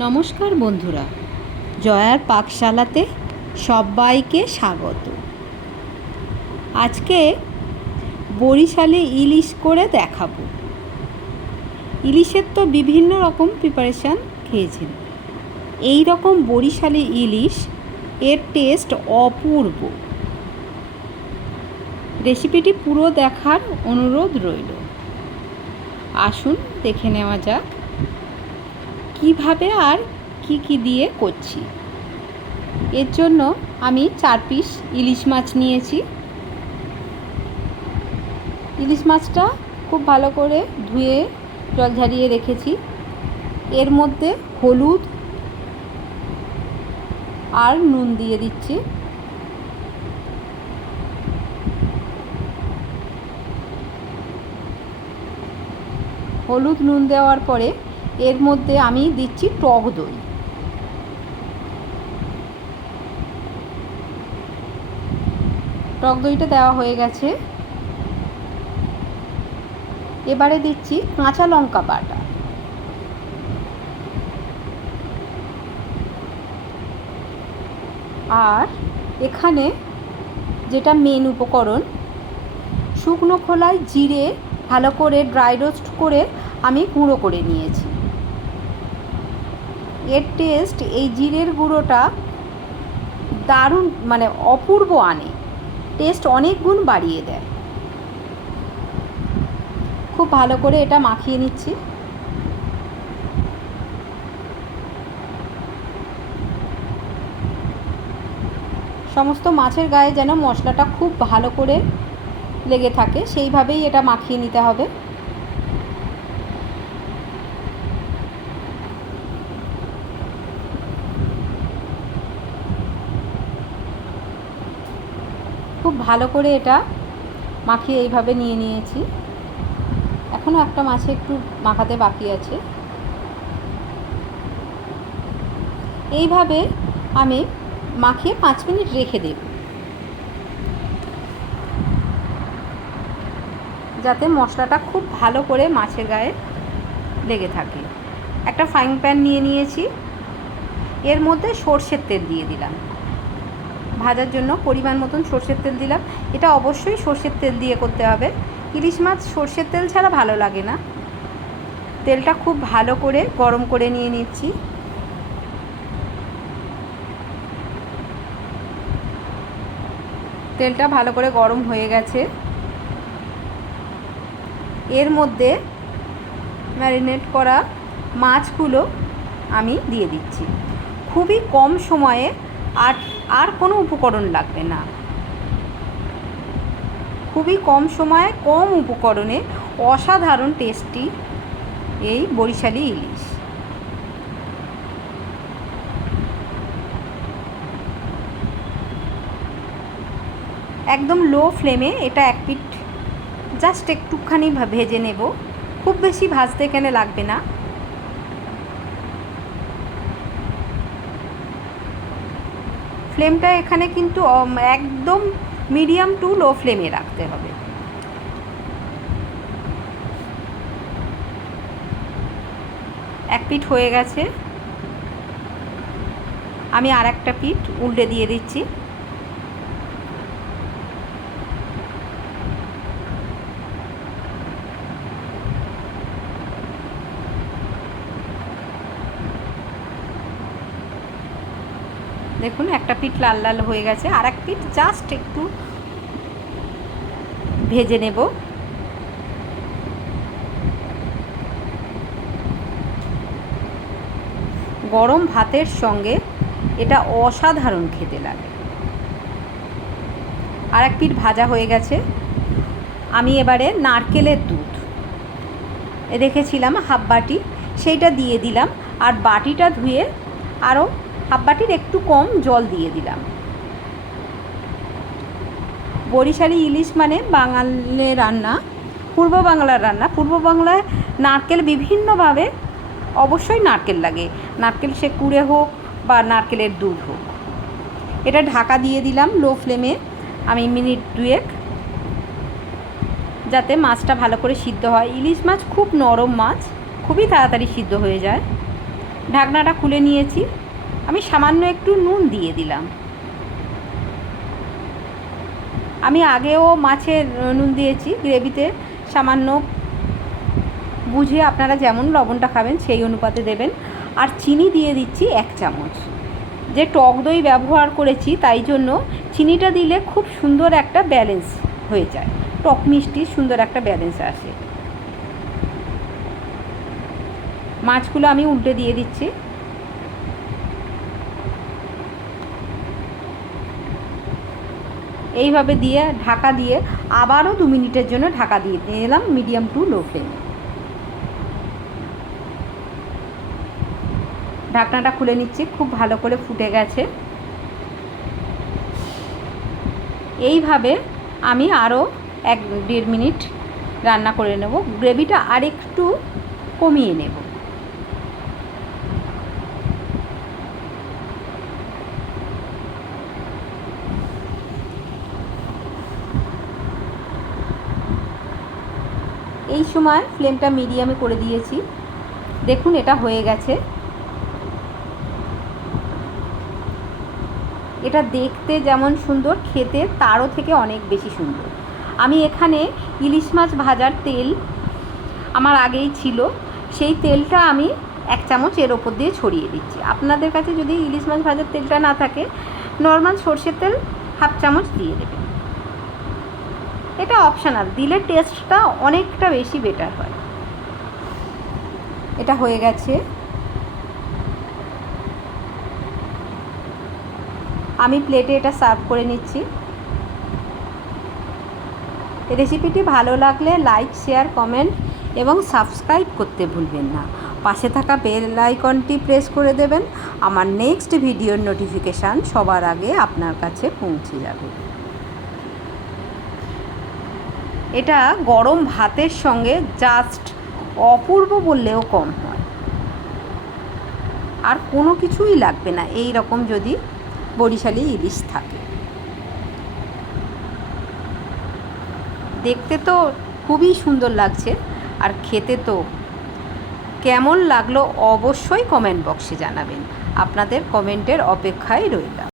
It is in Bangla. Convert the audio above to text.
নমস্কার বন্ধুরা, জয়ার পাকশালাতে সবাইকে স্বাগত। আজকে বরিশালে ইলিশ করে দেখাবো। ইলিশের তো বিভিন্ন রকম প্রিপারেশান খেয়েছেন, এই রকম বরিশালে ইলিশ এর টেস্ট অপূর্ব। রেসিপিটি পুরো দেখার অনুরোধ রইল। আসুন দেখে নেওয়া যাক কিভাবে আর কি দিয়ে করছি। এর জন্য আমি 4 পিস ইলিশ মাছ নিয়েছি। ইলিশ মাছটা খুব ভালো করে ধুয়ে জল ঝরিয়ে রেখেছি। এর মধ্যে হলুদ আর নুন দিয়ে দিচ্ছি। হলুদ নুন দেওয়ার পরে এর মধ্যে আমি দিচ্ছি টক দই। টক দইটা দেওয়া হয়ে গেছে। এবারে দিচ্ছি কাঁচা লঙ্কা বাটা, আর এখানে যেটা মেন উপকরণ, শুকনো খোলায় জিরে ভালো করে ড্রাই রোস্ট করে আমি গুঁড়ো করে নিয়েছি। এর টেস্ট, এই জিরের গুঁড়োটা দারুণ, মানে অপূর্ব আনে, টেস্ট অনেক গুণ বাড়িয়ে দেয়। খুব ভালো করে এটা মাখিয়ে নিচ্ছি। সমস্ত মাছের গায়ে যেন মশলাটা খুব ভালো করে লেগে থাকে, সেইভাবেই এটা মাখিয়ে নিতে হবে। খুব ভালো করে এটা মাখিয়ে এইভাবে নিয়ে নিয়েছি। এখনও একটা মাছে একটু মাখাতে বাকি আছে। এইভাবে আমি মাখিয়ে 5 মিনিট রেখে দেব, যাতে মশলাটা খুব ভালো করে মাছের গায়ে লেগে থাকে। একটা ফ্রাইং প্যান নিয়ে নিয়েছি, এর মধ্যে সর্ষের তেল দিয়ে দিলাম। ভাজার জন্য পরিমাণ মতন সর্ষের তেল দিলাম। এটা অবশ্যই সর্ষের তেল দিয়ে করতে হবে। ইলিশ মাছ সর্ষের তেল ছাড়া ভালো লাগে না। তেলটা খুব ভালো করে গরম করে নিয়ে নিচ্ছি। তেলটা ভালো করে গরম হয়ে গেছে। এর মধ্যে ম্যারিনেট করা মাছগুলো আমি দিয়ে দিচ্ছি। খুবই কম সময়ে, আর কোনো উপকরণ লাগবে না। খুবই কম সময়ে কম উপকরণে অসাধারণ টেস্টি এই বরিশালি ইলিশ। একদম লো ফ্লেমে এটা এক পিঠ জাস্ট একটুখানি ভেজে নেব। খুব বেশি ভাজতে এখানে লাগবে না। ফ্লেমটা এখানে কিন্তু একদম মিডিয়াম টু লো ফ্লেমে রাখতে হবে। এক পিঠ হয়ে গেছে, আমি আর একটা পিঠ উল্টে দিয়ে দিচ্ছি। দেখুন, একটা পিঠ লাল লাল হয়ে গেছে, আর এক পিঠ জাস্ট একটু ভেজে নেব। গরম ভাতের সঙ্গে এটা অসাধারণ খেতে লাগে। আর এক পিঠ ভাজা হয়ে গেছে। আমি এবারে নারকেলের দুধ রেখেছিলাম হাফ বাটি, সেইটা দিয়ে দিলাম। আর বাটিটা ধুয়ে আরও হাফ বাটির একটু কম জল দিয়ে দিলাম। বরিশালি ইলিশ মানে বাঙালির রান্না, পূর্ব বাংলার রান্না। পূর্ব বাংলায় নারকেল বিভিন্নভাবে অবশ্যই নারকেল লাগে, নারকেল সে কুড়ে হোক বা নারকেলের দুধ হোক। এটা ঢাকা দিয়ে দিলাম লো ফ্লেমে আমি মিনিট 2, যাতে মাছটা ভালো করে সিদ্ধ হয়। ইলিশ মাছ খুব নরম মাছ, খুবই তাড়াতাড়ি সিদ্ধ হয়ে যায়। ঢাকনাটা খুলে নিয়েছি। আমি সামান্য একটু নুন দিয়ে দিলাম। আমি আগেও মাছে নুন দিয়েছি গ্রেভিতে, সামান্য বুঝে আপনারা যেমন লবণটা খাবেন সেই অনুপাতে দেবেন। আর চিনি দিয়ে দিচ্ছি 1 চামচ। যে টক দই ব্যবহার করেছি তাই জন্য চিনিটা দিলে খুব সুন্দর একটা ব্যালেন্স হয়ে যায়, টক মিষ্টির সুন্দর একটা ব্যালেন্স আসে। মাছগুলো আমি উল্টে দিয়ে দিচ্ছি। এইভাবে দিয়ে ঢাকা দিয়ে আবারও 2 মিনিটের জন্য ঢাকা দিয়ে দিলাম মিডিয়াম টু লো ফ্লেমে। ঢাকনাটা খুলে নিচ্ছি, খুব ভালো করে ফুটে গেছে। এইভাবে আমি আরও 1-1.5 মিনিট রান্না করে নেব। গ্রেভিটা আরেকটু কমিয়ে নেব। এই সময় ফ্লেমটা মিডিয়ামে করে দিয়েছি। দেখুন এটা হয়ে গেছে। এটা দেখতে যেমন সুন্দর, খেতে তারও থেকে অনেক বেশি সুন্দর। আমি এখানে ইলিশ মাছ ভাজার তেল আমার আগেই ছিল, সেই তেলটা আমি 1 চামচ এর ওপর দিয়ে ছড়িয়ে দিচ্ছি। আপনাদের কাছে যদি ইলিশ মাছ ভাজার তেলটা না থাকে, নর্মাল সর্ষের তেল 1/2 চামচ দিয়ে দেবেন। এটা অপশনাল, দিলে টেস্টটা অনেকটা বেশি বেটার হয়। এটা হয়ে গেছে। আমি প্লেটে এটা সার্ভ করে নিচ্ছি। রেসিপিটি ভালো লাগলে লাইক, শেয়ার, কমেন্ট এবং সাবস্ক্রাইব করতে ভুলবেন না। পাশে থাকা বেল আইকনটি প্রেস করে দেবেন। আমার নেক্সট ভিডিওর নোটিফিকেশান সবার আগে আপনার কাছে পৌঁছে যাবে। এটা গরম ভাতের সঙ্গে জাস্ট অপূর্ব বললেও কম হয়। আর কোনো কিছুই লাগবে না এই রকম যদি বরিশালি ইলিশ থাকে। দেখতে তো খুবই সুন্দর লাগছে, আর খেতে তো কেমন লাগলো অবশ্যই কমেন্ট বক্সে জানাবেন। আপনাদের কমেন্টের অপেক্ষায় রইলাম।